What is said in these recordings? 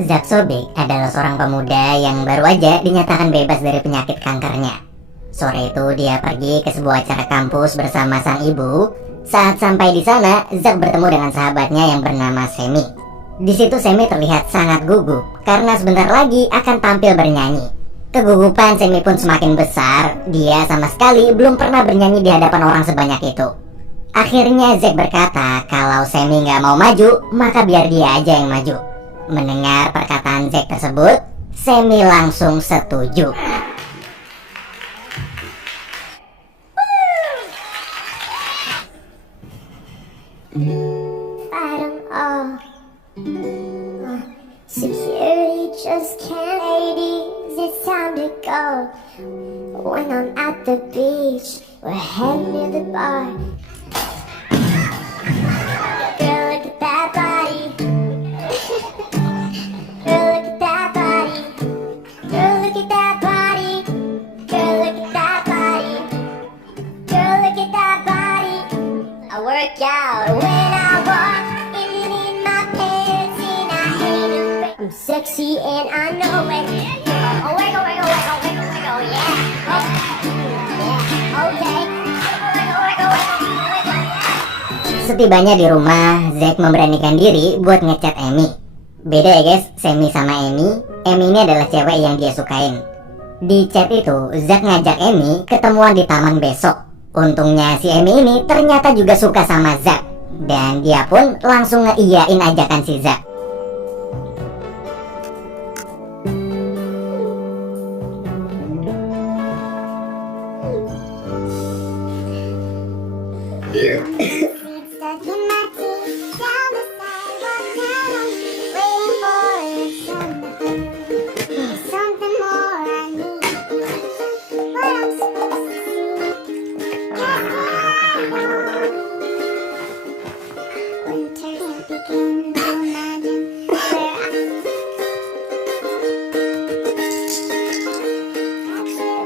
Zack Sobek adalah seorang pemuda yang baru aja dinyatakan bebas dari penyakit kankernya. Sore itu dia pergi ke sebuah acara kampus bersama sang ibu. Saat sampai di sana, Zack bertemu dengan sahabatnya yang bernama Semi. Di situ Semi terlihat sangat gugup karena sebentar lagi akan tampil bernyanyi. Kegugupan Semi pun semakin besar. Dia sama sekali belum pernah bernyanyi di hadapan orang sebanyak itu. Akhirnya Zack berkata kalau Semi nggak mau maju, maka biar dia aja yang maju. Mendengar perkataan Zack tersebut, Semi langsung setuju. Security just can't. Ladies, it's time to go. When I'm at the beach, we're heading near the bar. Girl, look at that body. Girl, look at that body. Girl, look at that body. Girl, look at that body. Girl, look at that body. I work out when I walk. Even in my pants, and I hate to break. I'm sexy and I know it. Oh, wiggle, wiggle, wiggle, wiggle, wiggle, yeah. Oh, yeah, okay. Wiggle, wiggle, wiggle, wiggle, wiggle. Setibanya di rumah, Zack memberanikan diri buat ngechat Amy. Beda ya guys, Semi sama Amy. Amy ini adalah cewek yang dia sukain. Di chat itu, Zack ngajak Amy ketemuan di taman besok. Untungnya si Amy ini ternyata juga suka sama Zack. Dan dia pun langsung ngeiyain ajakan si Zack. Stuck in my teeth, down the sidewalk now, waiting for something more I need. What I'm supposed to see, guess what I want. Winters begin to imagine where I'm.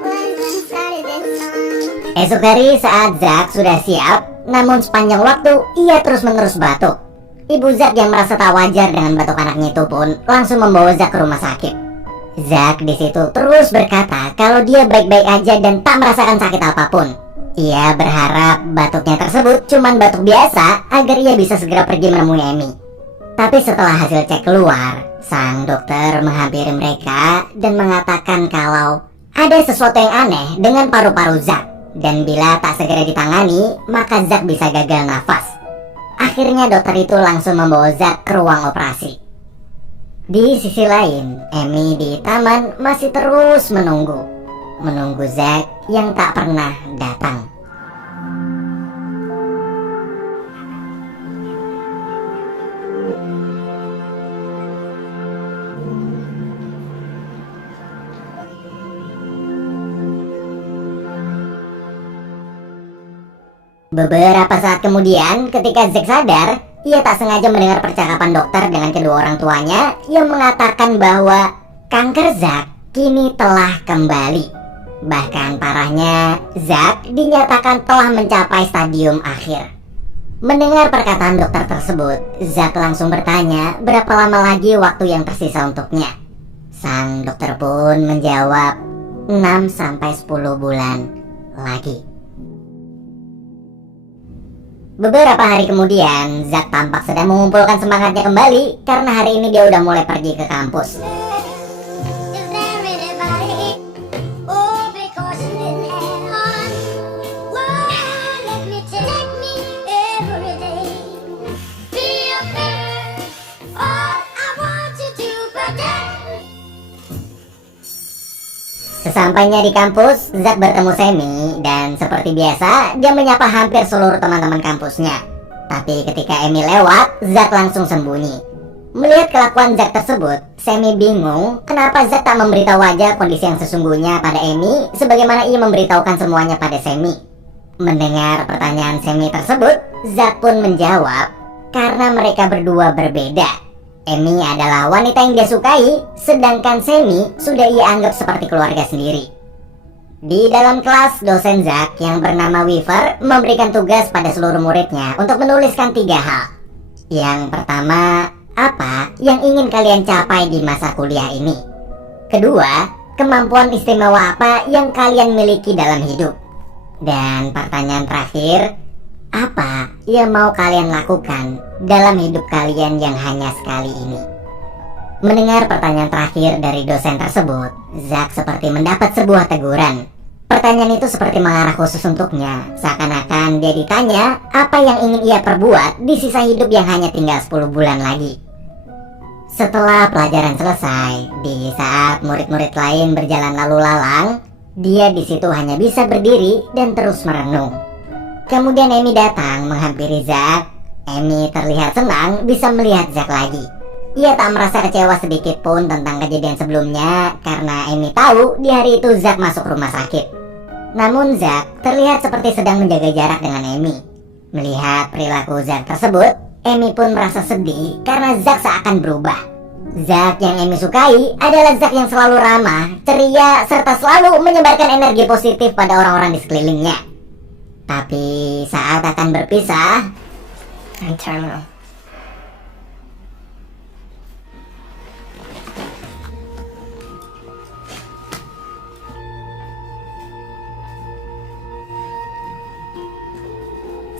Actually, started this song. Esok hari saat Zack sudah siap, namun sepanjang waktu ia terus-menerus batuk. Ibu Zack yang merasa tak wajar dengan batuk anaknya itu pun langsung membawa Zack ke rumah sakit. Zack di situ terus berkata kalau dia baik-baik aja dan tak merasakan sakit apapun. Ia berharap batuknya tersebut cuman batuk biasa agar ia bisa segera pergi menemui Amy. Tapi setelah hasil cek keluar, sang dokter menghampiri mereka dan mengatakan kalau ada sesuatu yang aneh dengan paru-paru Zack. Dan bila tak segera ditangani, maka Zack bisa gagal nafas. Akhirnya dokter itu langsung membawa Zack ke ruang operasi. Di sisi lain, Amy di taman masih terus menunggu Zack yang tak pernah datang. Beberapa saat kemudian, ketika Zack sadar, ia tak sengaja mendengar percakapan dokter dengan kedua orang tuanya yang mengatakan bahwa kanker Zack kini telah kembali. Bahkan parahnya, Zack dinyatakan telah mencapai stadium akhir. Mendengar perkataan dokter tersebut, Zack langsung bertanya berapa lama lagi waktu yang tersisa untuknya. Sang dokter pun menjawab 6-10 bulan lagi. Beberapa hari kemudian, Zack tampak sedang mengumpulkan semangatnya kembali karena hari ini dia udah mulai pergi ke kampus. Is there anybody? Oh, because you didn't let on. Whoa, let me every day. Feel fair. All I want you to pretend. Sesampainya di kampus, Zack bertemu Semi dan seperti biasa dia menyapa hampir seluruh teman-teman kampusnya. Tapi ketika Amy lewat, Zack langsung sembunyi. Melihat kelakuan Zack tersebut, Semi bingung kenapa Zack tak memberitahu aja kondisi yang sesungguhnya pada Amy sebagaimana ia memberitahukan semuanya pada Semi. Mendengar pertanyaan Semi tersebut, Zack pun menjawab karena mereka berdua berbeda. Amy adalah wanita yang dia sukai, sedangkan Semi sudah ia anggap seperti keluarga sendiri. Di dalam kelas, dosen Zack yang bernama Weaver memberikan tugas pada seluruh muridnya untuk menuliskan 3 hal. Yang pertama, Apa yang ingin kalian capai di masa kuliah ini? Kedua, kemampuan istimewa apa yang kalian miliki dalam hidup? Dan pertanyaan terakhir, apa yang mau kalian lakukan dalam hidup kalian yang hanya sekali ini? Mendengar pertanyaan terakhir dari dosen tersebut, Zack seperti mendapat sebuah teguran. Pertanyaan itu seperti mengarah khusus untuknya, seakan-akan dia ditanya apa yang ingin ia perbuat di sisa hidup yang hanya tinggal 10 bulan lagi. Setelah pelajaran selesai, di saat murid-murid lain berjalan lalu lalang, dia di situ hanya bisa berdiri dan terus merenung. Kemudian Amy datang menghampiri Zack. Amy terlihat senang bisa melihat Zack lagi. Ia tak merasa kecewa sedikit pun tentang kejadian sebelumnya karena Amy tahu di hari itu Zack masuk rumah sakit. Namun Zack terlihat seperti sedang menjaga jarak dengan Amy. Melihat perilaku Zack tersebut, Amy pun merasa sedih karena Zack seakan berubah. Zack yang Amy sukai adalah Zack yang selalu ramah, ceria, serta selalu menyebarkan energi positif pada orang-orang di sekelilingnya. Tapi saat akan berpisah, Terminal.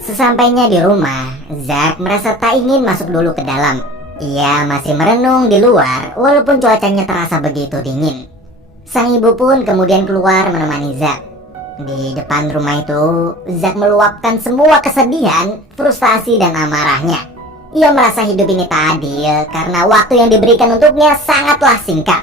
sesampainya di rumah, Zack merasa tak ingin masuk dulu ke dalam. Ia masih merenung di luar walaupun cuacanya terasa begitu dingin. Sang ibu pun kemudian keluar menemani Zack. Di depan rumah itu, Zack meluapkan semua kesedihan, frustasi, dan amarahnya. Ia merasa hidup ini tak adil karena waktu yang diberikan untuknya sangatlah singkat.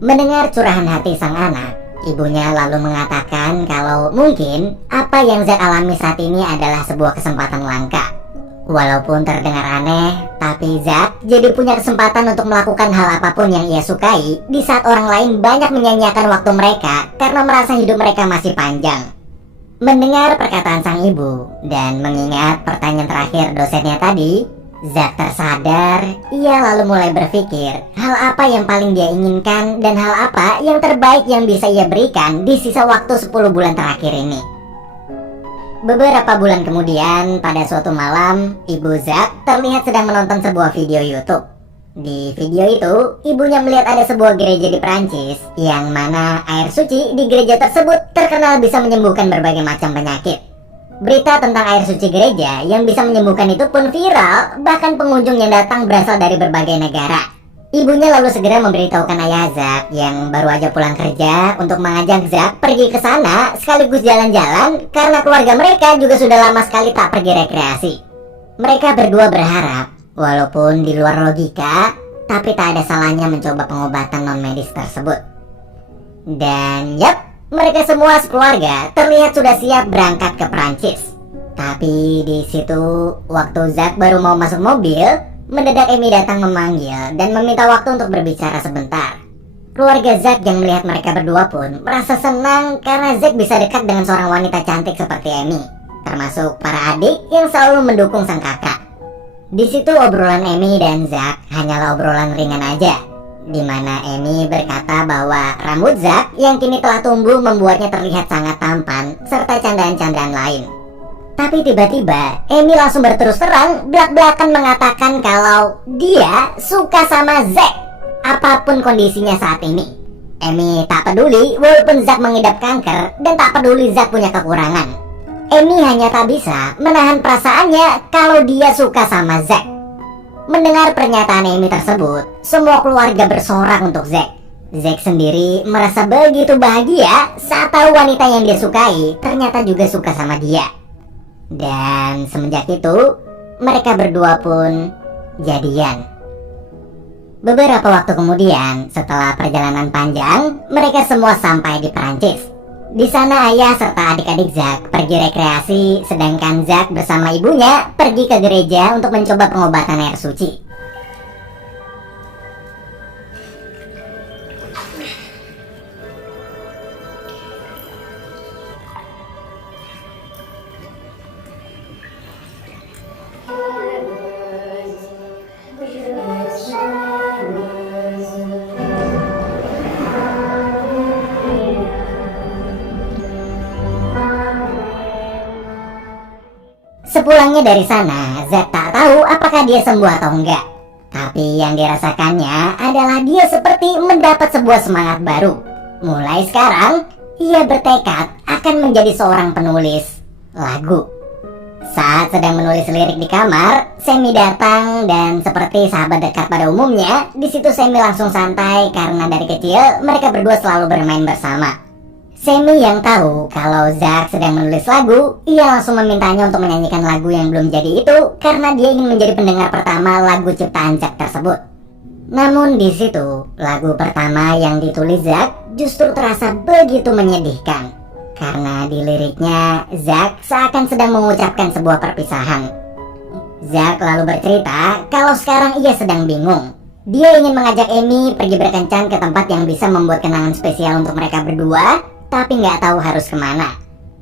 Mendengar curahan hati sang anak, ibunya lalu mengatakan kalau mungkin apa yang Zack alami saat ini adalah sebuah kesempatan langka. Walaupun terdengar aneh, tapi Zack jadi punya kesempatan untuk melakukan hal apapun yang ia sukai di saat orang lain banyak menyanyiakan waktu mereka karena merasa hidup mereka masih panjang. Mendengar perkataan sang ibu dan mengingat pertanyaan terakhir dosennya tadi, Zack tersadar. Ia lalu mulai berpikir hal apa yang paling dia inginkan dan hal apa yang terbaik yang bisa ia berikan di sisa waktu 10 bulan terakhir ini. Beberapa bulan kemudian, pada suatu malam, ibu Zack terlihat sedang menonton sebuah video YouTube. Di video itu, ibunya melihat ada sebuah gereja di Prancis yang mana air suci di gereja tersebut terkenal bisa menyembuhkan berbagai macam penyakit. Berita tentang air suci gereja yang bisa menyembuhkan itu pun viral, bahkan pengunjung yang datang berasal dari berbagai negara. Ibunya lalu segera memberitahukan ayah Zack yang baru aja pulang kerja untuk mengajak Zack pergi ke sana sekaligus jalan-jalan karena keluarga mereka juga sudah lama sekali tak pergi rekreasi. Mereka berdua berharap, walaupun di luar logika, tapi tak ada salahnya mencoba pengobatan non-medis tersebut. Dan yap, mereka semua sekeluarga terlihat sudah siap berangkat ke Prancis. Tapi di situ, waktu Zack baru mau masuk mobil, mendadak Amy datang memanggil dan meminta waktu untuk berbicara sebentar. Keluarga Zack yang melihat mereka berdua pun merasa senang karena Zack bisa dekat dengan seorang wanita cantik seperti Amy, termasuk para adik yang selalu mendukung sang kakak. Di situ obrolan Amy dan Zack hanyalah obrolan ringan aja, di mana Amy berkata bahwa rambut Zack yang kini telah tumbuh membuatnya terlihat sangat tampan serta candaan-candaan lain. Tapi tiba-tiba Amy langsung berterus terang belak-belakan mengatakan kalau dia suka sama Zack apapun kondisinya saat ini. Amy tak peduli walaupun Zack mengidap kanker dan tak peduli Zack punya kekurangan. Amy hanya tak bisa menahan perasaannya kalau dia suka sama Zack. Mendengar pernyataan Amy tersebut, semua keluarga bersorak untuk Zack. Zack sendiri merasa begitu bahagia saat tahu wanita yang dia sukai ternyata juga suka sama dia. Dan semenjak itu, mereka berdua pun jadian. Beberapa waktu kemudian, setelah perjalanan panjang, mereka semua sampai di Prancis. Di sana ayah serta adik-adik Zack pergi rekreasi, sedangkan Zack bersama ibunya pergi ke gereja untuk mencoba pengobatan air suci. Sepulangnya dari sana, Zack tak tahu apakah dia sembuh atau enggak. Tapi yang dirasakannya adalah dia seperti mendapat sebuah semangat baru. Mulai sekarang, ia bertekad akan menjadi seorang penulis lagu. Saat sedang menulis lirik di kamar, Sammy datang dan seperti sahabat dekat pada umumnya, di situ Sammy langsung santai karena dari kecil mereka berdua selalu bermain bersama. Sammy yang tahu kalau Zack sedang menulis lagu, ia langsung memintanya untuk menyanyikan lagu yang belum jadi itu karena dia ingin menjadi pendengar pertama lagu ciptaan Zack tersebut. Namun di situ, lagu pertama yang ditulis Zack justru terasa begitu menyedihkan. Karena di liriknya, Zack seakan sedang mengucapkan sebuah perpisahan. Zack lalu bercerita kalau sekarang ia sedang bingung. Dia ingin mengajak Amy pergi berkencan ke tempat yang bisa membuat kenangan spesial untuk mereka berdua, tapi nggak tahu harus kemana.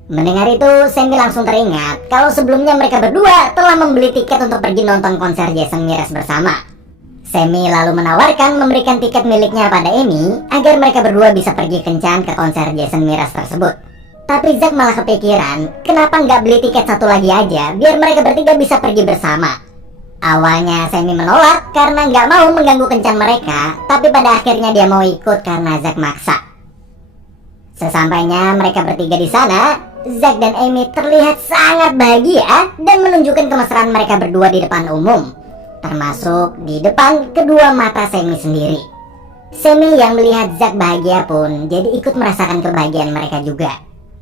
Mendengar itu, Sammy langsung teringat kalau sebelumnya mereka berdua telah membeli tiket untuk pergi nonton konser Jason Mraz bersama. Sammy lalu menawarkan memberikan tiket miliknya pada Amy agar mereka berdua bisa pergi kencan ke konser Jason Mraz tersebut. Tapi Zack malah kepikiran, kenapa nggak beli tiket satu lagi aja, biar mereka bertiga bisa pergi bersama. Awalnya Sammy menolak karena nggak mau mengganggu kencan mereka, tapi pada akhirnya dia mau ikut karena Zack maksa. Sesampainya mereka bertiga di sana, Zack dan Amy terlihat sangat bahagia dan menunjukkan kemesraan mereka berdua di depan umum, termasuk di depan kedua mata Sammy sendiri. Sammy yang melihat Zack bahagia pun jadi ikut merasakan kebahagiaan mereka juga.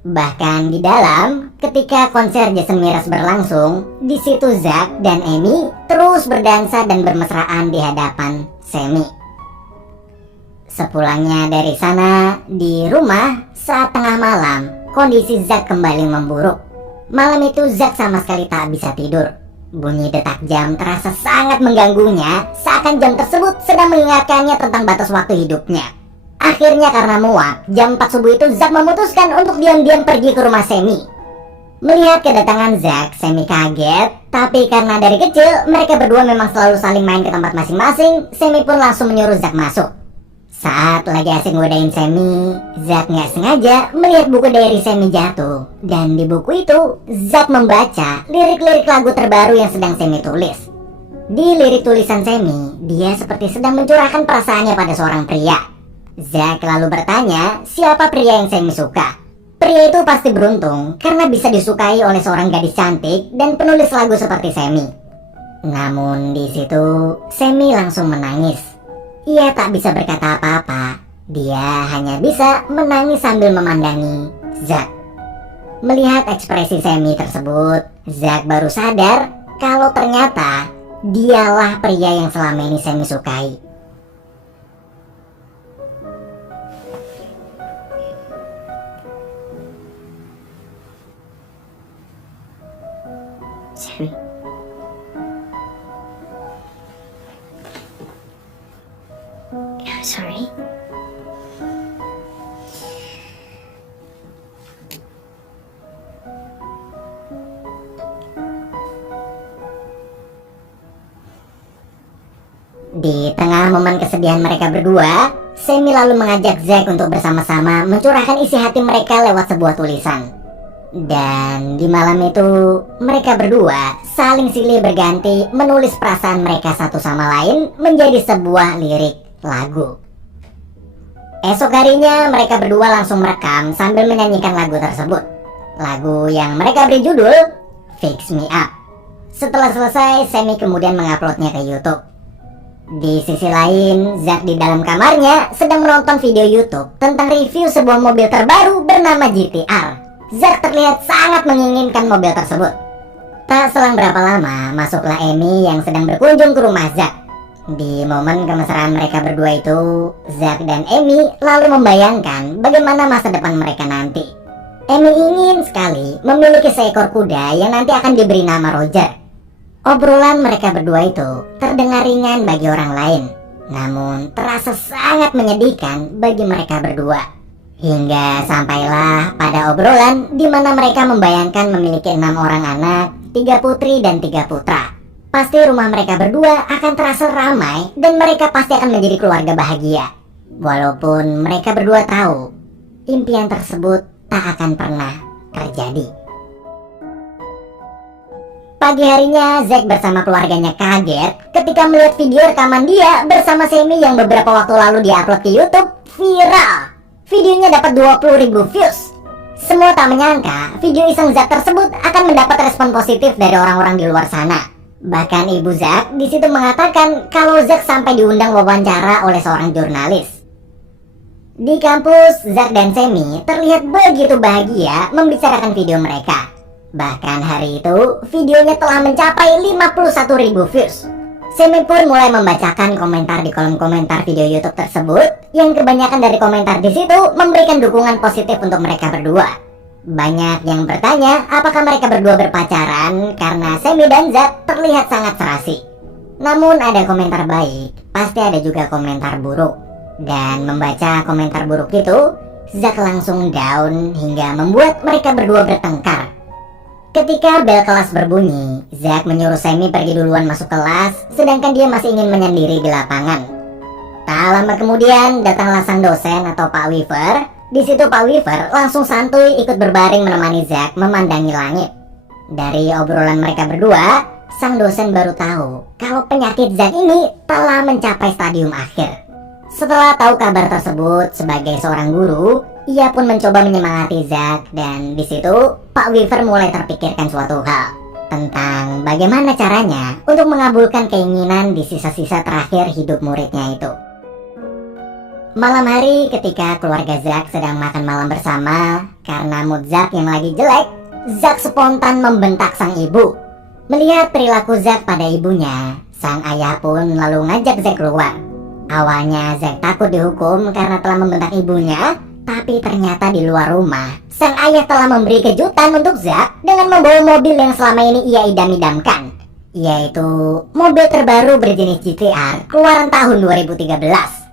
Bahkan di dalam, ketika konser Jason Mraz berlangsung, di situ Zack dan Amy terus berdansa dan bermesraan di hadapan Sammy. Sepulangnya dari sana, di rumah saat tengah malam, kondisi Zack kembali memburuk. Malam itu Zack sama sekali tak bisa tidur. Bunyi detak jam terasa sangat mengganggunya, seakan jam tersebut sedang mengingatkannya tentang batas waktu hidupnya. Akhirnya karena muak, jam 4 subuh itu Zack memutuskan untuk diam-diam pergi ke rumah Sammy. Melihat kedatangan Zack, Sammy kaget, tapi karena dari kecil mereka berdua memang selalu saling main ke tempat masing-masing, Sammy pun langsung menyuruh Zack masuk. Saat lagi asik ngodain Sammy, Zack nggak sengaja melihat buku diary Sammy jatuh, dan di buku itu Zack membaca lirik-lirik lagu terbaru yang sedang Sammy tulis. Di lirik tulisan Sammy, dia seperti sedang mencurahkan perasaannya pada seorang pria. Zack lalu bertanya siapa pria yang Sammy suka. Pria itu pasti beruntung karena bisa disukai oleh seorang gadis cantik dan penulis lagu seperti Sammy. Namun di situ Sammy langsung menangis. Ia tak bisa berkata apa-apa. Dia hanya bisa menangis sambil memandangi Zack. Melihat ekspresi Sammy tersebut, Zack baru sadar kalau ternyata dialah pria yang selama ini Sammy sukai. Sammy. I'm sorry. Di tengah momen kesedihan mereka berdua, Sammy lalu mengajak Zack untuk bersama-sama mencurahkan isi hati mereka lewat sebuah tulisan. Dan di malam itu, mereka berdua saling silih berganti menulis perasaan mereka satu sama lain menjadi sebuah lirik lagu. Esok harinya mereka berdua langsung merekam sambil menyanyikan lagu tersebut. Lagu yang mereka beri judul Fix Me Up. Setelah selesai, Sammy kemudian menguploadnya ke YouTube. Di sisi lain, Zack di dalam kamarnya sedang menonton video YouTube tentang review sebuah mobil terbaru bernama GTR. Zack terlihat sangat menginginkan mobil tersebut. Tak selang berapa lama, masuklah Amy yang sedang berkunjung ke rumah Zack. Di momen kemesraan mereka berdua itu, Zack dan Amy lalu membayangkan bagaimana masa depan mereka nanti. Amy ingin sekali memiliki seekor kuda yang nanti akan diberi nama Roger. Obrolan mereka berdua itu terdengar ringan bagi orang lain, namun terasa sangat menyedihkan bagi mereka berdua. Hingga sampailah pada obrolan di mana mereka membayangkan memiliki 6 orang anak, 3 putri dan 3 putra. Pasti rumah mereka berdua akan terasa ramai dan mereka pasti akan menjadi keluarga bahagia. Walaupun mereka berdua tahu impian tersebut tak akan pernah terjadi. Pagi harinya, Zack bersama keluarganya kaget ketika melihat video rekaman dia bersama Sammy yang beberapa waktu lalu dia-upload ke YouTube viral. Videonya dapat 20.000 views. Semua tak menyangka video iseng Zack tersebut akan mendapat respon positif dari orang-orang di luar sana. Bahkan ibu Zack di situ mengatakan kalau Zack sampai diundang wawancara oleh seorang jurnalis. Di kampus, Zack dan Sammy terlihat begitu bahagia membicarakan video mereka. Bahkan hari itu, videonya telah mencapai 51.000 views. Sammy pun mulai membacakan komentar di kolom komentar video YouTube tersebut, yang kebanyakan dari komentar di situ memberikan dukungan positif untuk mereka berdua. Banyak yang bertanya apakah mereka berdua berpacaran karena Sammy dan Zack terlihat sangat serasi. Namun ada komentar baik, pasti ada juga komentar buruk. Dan membaca komentar buruk itu, Zack langsung down hingga membuat mereka berdua bertengkar. Ketika bel kelas berbunyi, Zack menyuruh Sammy pergi duluan masuk kelas, sedangkan dia masih ingin menyendiri di lapangan. Tak lama kemudian datanglah sang dosen atau Pak Weaver. Di situ Pak Weaver langsung santuy ikut berbaring menemani Zack memandangi langit. Dari obrolan mereka berdua, sang dosen baru tahu kalau penyakit Zack ini telah mencapai stadium akhir. Setelah tahu kabar tersebut sebagai seorang guru, ia pun mencoba menyemangati Zack dan di situ Pak Weaver mulai terpikirkan suatu hal tentang bagaimana caranya untuk mengabulkan keinginan di sisa-sisa terakhir hidup muridnya itu. Malam hari ketika keluarga Zack sedang makan malam bersama, karena mood Zack yang lagi jelek, Zack spontan membentak sang ibu. Melihat perilaku Zack pada ibunya, sang ayah pun lalu ngajak Zack keluar. Awalnya Zack takut dihukum karena telah membentak ibunya, tapi ternyata di luar rumah, sang ayah telah memberi kejutan untuk Zack dengan membawa mobil yang selama ini ia idam-idamkan, yaitu mobil terbaru berjenis GTR keluaran tahun 2013.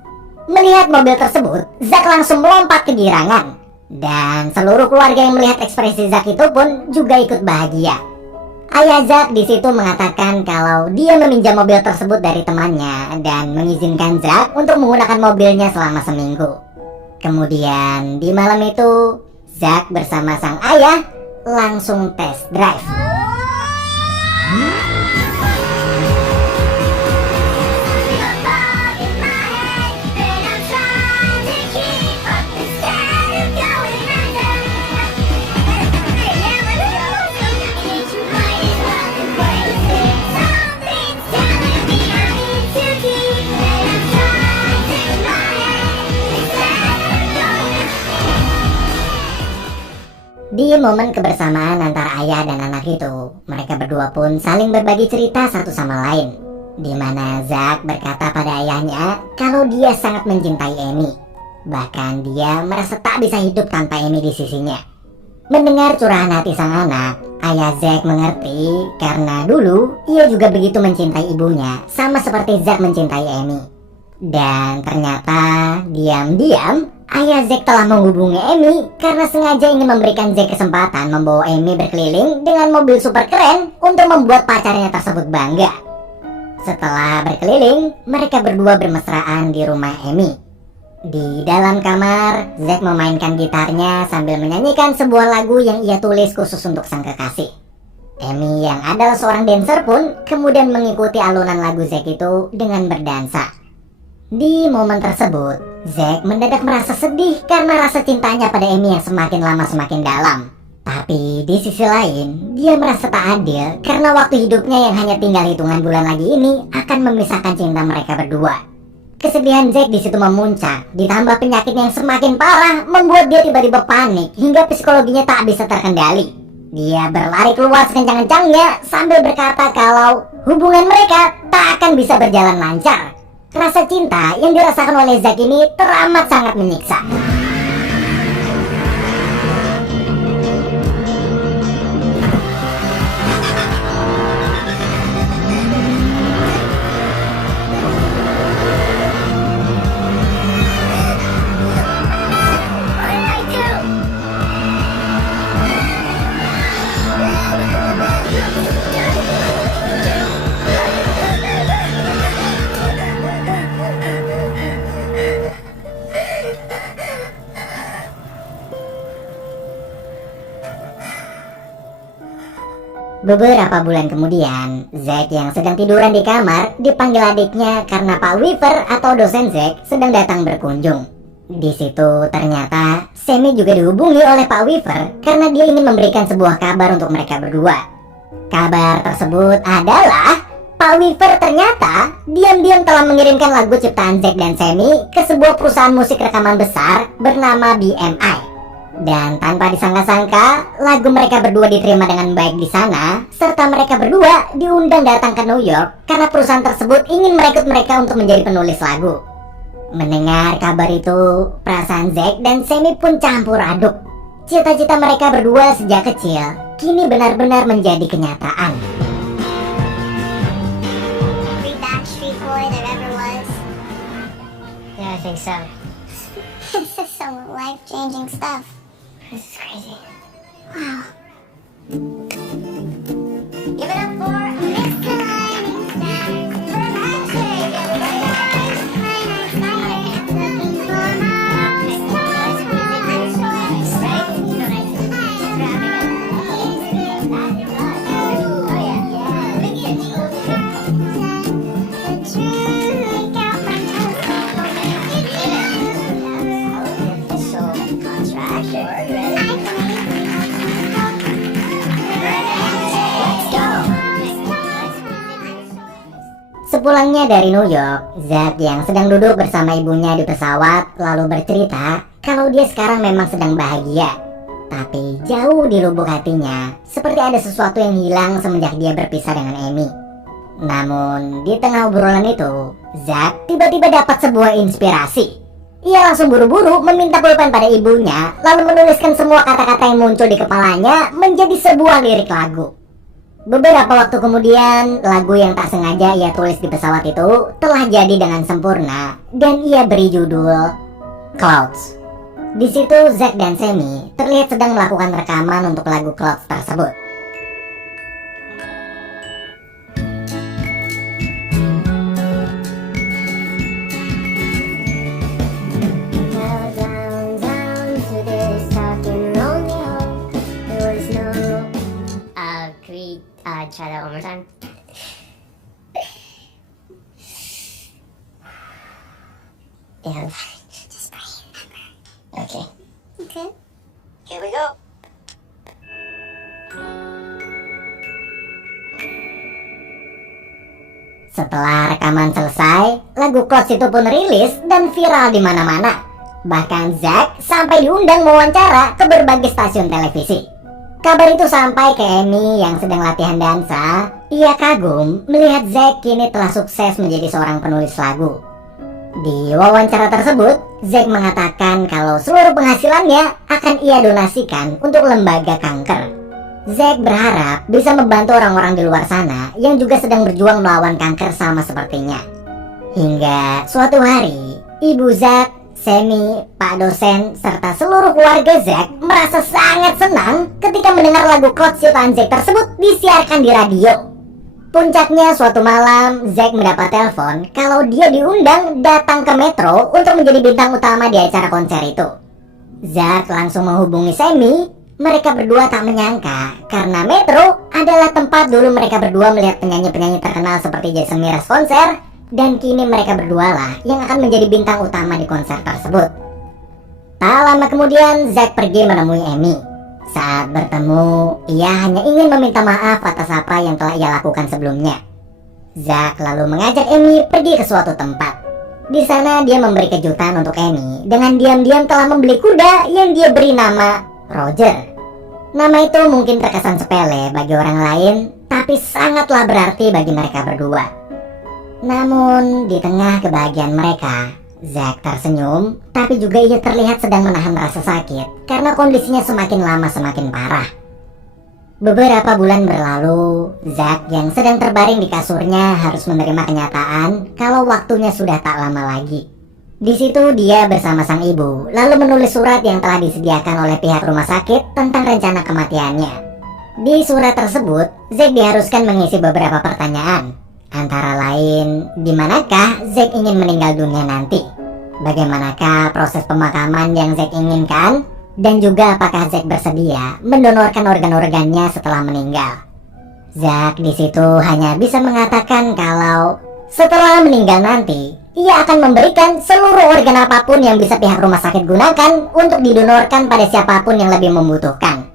Melihat mobil tersebut, Zack langsung melompat kegirangan, dan seluruh keluarga yang melihat ekspresi Zack itu pun juga ikut bahagia. Ayah Zack di situ mengatakan kalau dia meminjam mobil tersebut dari temannya dan mengizinkan Zack untuk menggunakan mobilnya selama seminggu. Kemudian di malam itu, Zack bersama sang ayah langsung test drive. Di momen kebersamaan antara ayah dan anak itu, mereka berdua pun saling berbagi cerita satu sama lain. Di mana Zack berkata pada ayahnya kalau dia sangat mencintai Amy. Bahkan dia merasa tak bisa hidup tanpa Amy di sisinya. Mendengar curahan hati sang anak, ayah Zack mengerti karena dulu ia juga begitu mencintai ibunya, sama seperti Zack mencintai Amy. Dan ternyata diam-diam ayah Zack telah menghubungi Amy karena sengaja ingin memberikan Zack kesempatan membawa Amy berkeliling dengan mobil super keren untuk membuat pacarnya tersebut bangga. Setelah berkeliling, mereka berdua bermesraan di rumah Amy. Di dalam kamar, Zack memainkan gitarnya sambil menyanyikan sebuah lagu yang ia tulis khusus untuk sang kekasih. Amy yang adalah seorang dancer pun kemudian mengikuti alunan lagu Zack itu dengan berdansa. Di momen tersebut, Zack mendadak merasa sedih karena rasa cintanya pada Amy yang semakin lama semakin dalam. Tapi di sisi lain, dia merasa tak adil karena waktu hidupnya yang hanya tinggal hitungan bulan lagi ini akan memisahkan cinta mereka berdua. Kesedihan Zack di situ memuncak, ditambah penyakit yang semakin parah membuat dia tiba-tiba panik hingga psikologinya tak bisa terkendali. Dia berlari keluar sekencang-kencangnya sambil berkata kalau hubungan mereka tak akan bisa berjalan lancar. Rasa cinta yang dirasakan oleh Zack ini teramat sangat menyiksa. Beberapa bulan kemudian, Zack yang sedang tiduran di kamar dipanggil adiknya karena Pak Weaver atau dosen Zack sedang datang berkunjung. Di situ ternyata Sammy juga dihubungi oleh Pak Weaver karena dia ingin memberikan sebuah kabar untuk mereka berdua. Kabar tersebut adalah Pak Weaver ternyata diam-diam telah mengirimkan lagu ciptaan Zack dan Sammy ke sebuah perusahaan musik rekaman besar bernama BMI. Dan tanpa disangka-sangka, lagu mereka berdua diterima dengan baik di sana, serta mereka berdua diundang datang ke New York karena perusahaan tersebut ingin merekrut mereka untuk menjadi penulis lagu. Mendengar kabar itu, perasaan Zack dan Sammy pun campur aduk. Cita-cita mereka berdua sejak kecil kini benar-benar menjadi kenyataan. Every Backstreet Boy there ever was. Yeah, I think so. This is some life-changing stuff. This is crazy. Wow. Give it up for Miss Klein. For Patrick, everybody. Looking for my Sepulangnya dari New York, Zack yang sedang duduk bersama ibunya di pesawat lalu bercerita kalau dia sekarang memang sedang bahagia. Tapi jauh di lubuk hatinya, seperti ada sesuatu yang hilang semenjak dia berpisah dengan Amy. Namun, di tengah obrolan itu, Zack tiba-tiba dapat sebuah inspirasi. Ia langsung buru-buru meminta pulpen pada ibunya, lalu menuliskan semua kata-kata yang muncul di kepalanya menjadi sebuah lirik lagu. Beberapa waktu kemudian, lagu yang tak sengaja ia tulis di pesawat itu telah jadi dengan sempurna dan ia beri judul Clouds. Di situ Zack dan Sammy terlihat sedang melakukan rekaman untuk lagu Clouds tersebut. Try that one more time. Yeah, just breathe. Okay. Okay. Here we go. Setelah rekaman selesai, lagu Clouds itu pun rilis dan viral di mana-mana. Bahkan Zack sampai diundang mewawancara ke berbagai stasiun televisi. Kabar itu sampai ke Amy yang sedang latihan dansa. Ia kagum melihat Zack kini telah sukses menjadi seorang penulis lagu. Di wawancara tersebut, Zack mengatakan kalau seluruh penghasilannya akan ia donasikan untuk lembaga kanker. Zack berharap bisa membantu orang-orang di luar sana yang juga sedang berjuang melawan kanker sama sepertinya. Hingga suatu hari, ibu Zack, Sammy, Pak dosen, serta seluruh keluarga Zack merasa sangat senang ketika mendengar lagu Clouds ciptaan Zack tersebut disiarkan di radio. Puncaknya suatu malam, Zack mendapat telepon kalau dia diundang datang ke Metro untuk menjadi bintang utama di acara konser itu. Zack langsung menghubungi Sammy. Mereka berdua tak menyangka karena Metro adalah tempat dulu mereka berdua melihat penyanyi-penyanyi terkenal seperti Jason Mraz konser. Dan kini mereka berdua lah yang akan menjadi bintang utama di konser tersebut. Tak lama kemudian Zack pergi menemui Amy. Saat bertemu, ia hanya ingin meminta maaf atas apa yang telah ia lakukan sebelumnya. Zack lalu mengajak Amy pergi ke suatu tempat. Di sana dia memberi kejutan untuk Amy dengan diam-diam telah membeli kuda yang dia beri nama Roger. Nama itu mungkin terkesan sepele bagi orang lain, tapi sangatlah berarti bagi mereka berdua. Namun, di tengah kebahagiaan mereka, Zack tersenyum, tapi juga ia terlihat sedang menahan rasa sakit karena kondisinya semakin lama semakin parah. Beberapa bulan berlalu, Zack yang sedang terbaring di kasurnya harus menerima kenyataan kalau waktunya sudah tak lama lagi. Di situ dia bersama sang ibu, lalu menulis surat yang telah disediakan oleh pihak rumah sakit tentang rencana kematiannya. Di surat tersebut, Zack diharuskan mengisi beberapa pertanyaan. Antara lain, di manakah Zack ingin meninggal dunia nanti? Bagaimanakah proses pemakaman yang Zack inginkan? Dan juga apakah Zack bersedia mendonorkan organ-organnya setelah meninggal? Zack di situ hanya bisa mengatakan kalau setelah meninggal nanti, ia akan memberikan seluruh organ apapun yang bisa pihak rumah sakit gunakan untuk didonorkan pada siapapun yang lebih membutuhkan.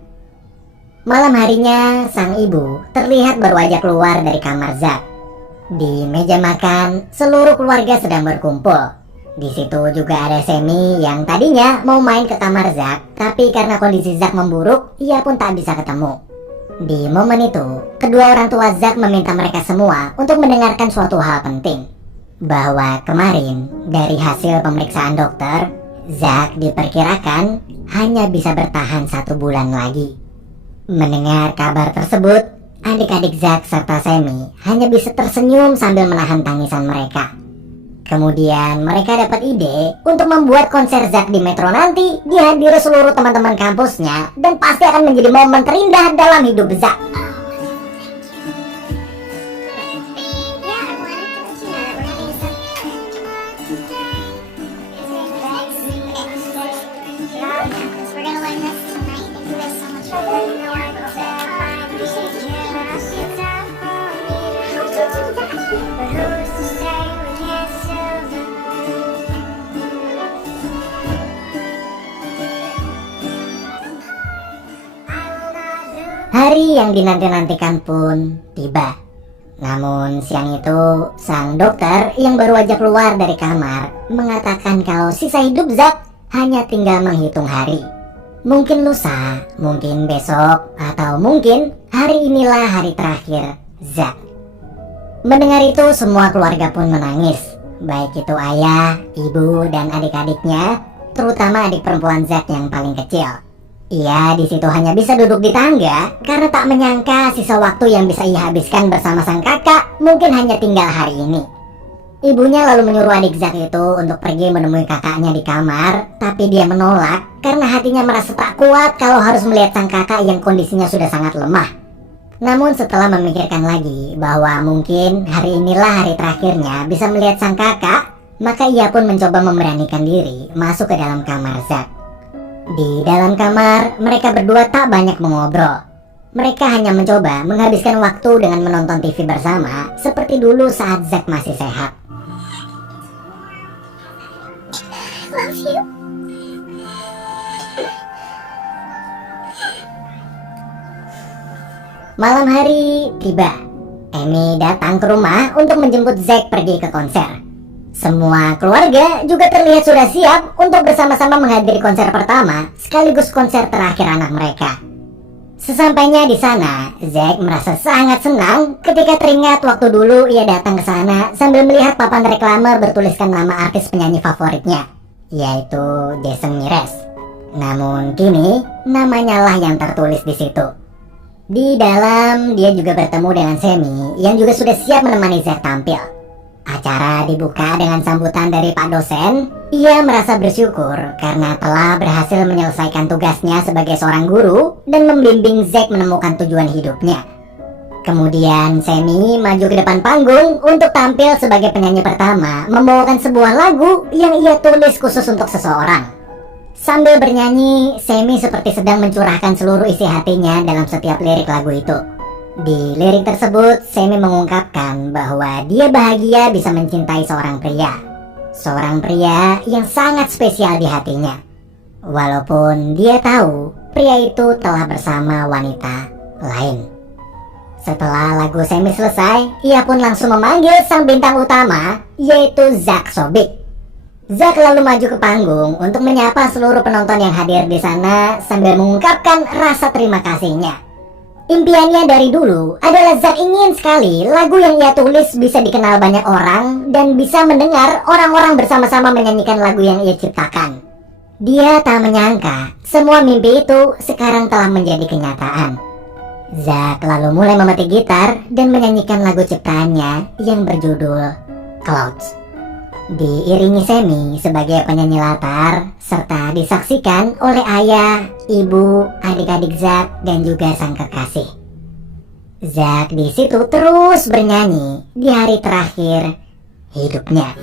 Malam harinya, sang ibu terlihat baru aja keluar dari kamar Zack. Di meja makan, seluruh keluarga sedang berkumpul. Di situ juga ada Sammy yang tadinya mau main ke kamar Zack, tapi karena kondisi Zack memburuk, ia pun tak bisa ketemu. Di momen itu, kedua orang tua Zack meminta mereka semua untuk mendengarkan suatu hal penting. Bahwa kemarin, dari hasil pemeriksaan dokter, Zack diperkirakan hanya bisa bertahan 1 bulan lagi. Mendengar kabar tersebut, adik-adik Zack serta Sammy hanya bisa tersenyum sambil menahan tangisan mereka. Kemudian mereka dapat ide untuk membuat konser Zack di Metro nanti dihadiri seluruh teman-teman kampusnya dan pasti akan menjadi momen terindah dalam hidup Zack. Hari yang dinanti-nantikan pun tiba. Namun siang itu, sang dokter yang baru aja keluar dari kamar mengatakan kalau sisa hidup Zack hanya tinggal menghitung hari. Mungkin lusa, mungkin besok, atau mungkin hari inilah hari terakhir Zack. Mendengar itu, semua keluarga pun menangis. Baik itu ayah, ibu, dan adik-adiknya, terutama adik perempuan Zack yang paling kecil. Ia di situ hanya bisa duduk di tangga karena tak menyangka sisa waktu yang bisa ia habiskan bersama sang kakak mungkin hanya tinggal hari ini. Ibunya lalu menyuruh adik Zack itu untuk pergi menemui kakaknya di kamar, tapi dia menolak karena hatinya merasa tak kuat kalau harus melihat sang kakak yang kondisinya sudah sangat lemah. Namun setelah memikirkan lagi bahwa mungkin hari inilah hari terakhirnya bisa melihat sang kakak, maka ia pun mencoba memberanikan diri masuk ke dalam kamar Zack. Di dalam kamar, mereka berdua tak banyak mengobrol. Mereka hanya mencoba menghabiskan waktu dengan menonton TV bersama seperti dulu saat Zack masih sehat. Love you. Malam hari tiba. Amy datang ke rumah untuk menjemput Zack pergi ke konser. Semua keluarga juga terlihat sudah siap untuk bersama-sama menghadiri konser pertama sekaligus konser terakhir anak mereka. Sesampainya di sana, Zack merasa sangat senang ketika teringat waktu dulu ia datang ke sana sambil melihat papan reklame bertuliskan nama artis penyanyi favoritnya, yaitu Jason Mraz. Namun kini namanya lah yang tertulis di situ. Di dalam, dia juga bertemu dengan Sammy yang juga sudah siap menemani Zack tampil. Acara dibuka dengan sambutan dari Pak dosen. Ia merasa bersyukur karena telah berhasil menyelesaikan tugasnya sebagai seorang guru dan membimbing Zack menemukan tujuan hidupnya. Kemudian Sammy maju ke depan panggung untuk tampil sebagai penyanyi pertama, membawakan sebuah lagu yang ia tulis khusus untuk seseorang. Sambil bernyanyi, Sammy seperti sedang mencurahkan seluruh isi hatinya dalam setiap lirik lagu itu. Di lirik tersebut, Sammy mengungkapkan bahwa dia bahagia bisa mencintai seorang pria. Seorang pria yang sangat spesial di hatinya. Walaupun dia tahu pria itu telah bersama wanita lain. Setelah lagu Sammy selesai, ia pun langsung memanggil sang bintang utama, yaitu Zack Sobik. Zack lalu maju ke panggung untuk menyapa seluruh penonton yang hadir di sana sambil mengungkapkan rasa terima kasihnya. Impiannya dari dulu adalah Zack ingin sekali lagu yang ia tulis bisa dikenal banyak orang dan bisa mendengar orang-orang bersama-sama menyanyikan lagu yang ia ciptakan. Dia tak menyangka semua mimpi itu sekarang telah menjadi kenyataan. Zack lalu mulai memetik gitar dan menyanyikan lagu ciptaannya yang berjudul Clouds. Diiringi Sammy sebagai penyanyi latar serta disaksikan oleh ayah, ibu, adik-adik Zack dan juga sang kekasih. Zack di situ terus bernyanyi di hari terakhir hidupnya.